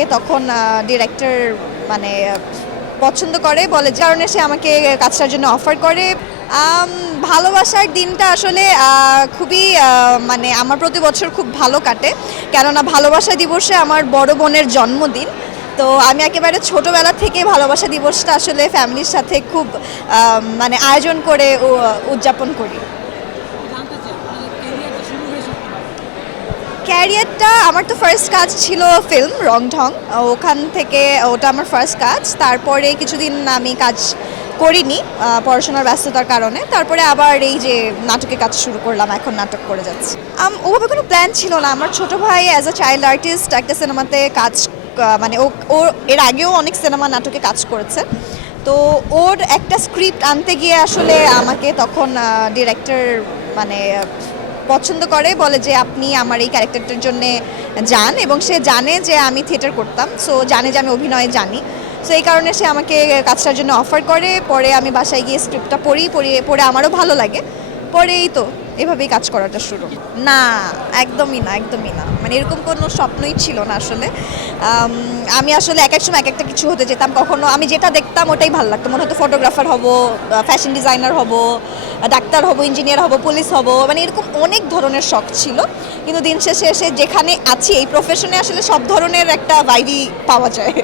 আমাকে তখন ডিরেক্টর মানে পছন্দ করে, বলে যে কারণে সে আমাকে কাজটার জন্য অফার করে। ভালোবাসার দিনটা আসলে খুবই মানে আমার প্রতি বছর খুব ভালো কাটে, কেননা ভালোবাসা দিবসে আমার বড় বোনের জন্মদিন। তো আমি একেবারে ছোটোবেলা থেকে ভালোবাসা দিবসটা আসলে ফ্যামিলির সাথে খুব মানে আয়োজন করে উদযাপন করি। ক্যারিয়ারটা আমার তো ফার্স্ট কাজ ছিল ফিল্ম রং ঢং, ওখান থেকে ওটা আমার ফার্স্ট কাজ। তারপরে কিছুদিন আমি কাজ করিনি পড়াশোনার ব্যস্ততার কারণে, তারপরে আবার এই যে নাটকে কাজ শুরু করলাম, এখন নাটক করে যাচ্ছি। ওভাবে কোনো প্ল্যান ছিল না। আমার ছোট ভাই অ্যাজ আ চাইল্ড আর্টিস্ট একটা সিনেমাতে কাজ মানে ও এর আগেও অনেক সিনেমা নাটকে কাজ করেছে। তো ওর একটা স্ক্রিপ্ট আনতে গিয়ে আসলে আমাকে তখন ডিরেক্টর মানে পছন্দ করে, বলে যে আপনি আমার এই ক্যারেক্টারটার জন্য যান, এবং সে জানে যে আমি থিয়েটার করতাম, সো জানে যে আমি অভিনয়ে জানি। সো এই কারণে সে আমাকে কাজটার জন্য অফার করে। পরে আমি বাসায় গিয়ে স্ক্রিপ্টটা পড়ে আমারও ভালো লাগে। পরে এই তো এভাবেই কাজ করাটা শুরু। না, একদমই না, একদমই না। মানে এরকম কোনো স্বপ্নই ছিল না আসলে। আমি আসলে এক এক সময় এক একটা কিছু হতে যেতাম। কখনো আমি যেটা দেখতাম ওটাই ভালো লাগতো, মনে হতো ফটোগ্রাফার হব, ফ্যাশন ডিজাইনার হব, ডাক্তার হব, ইঞ্জিনিয়ার হব, পুলিশ হব, মানে এরকম অনেক ধরনের শখ ছিল। কিন্তু দিন শেষে এসে যেখানে আছি এই প্রফেশনে আসলে সব ধরনের একটা ভাইবই পাওয়া যায়।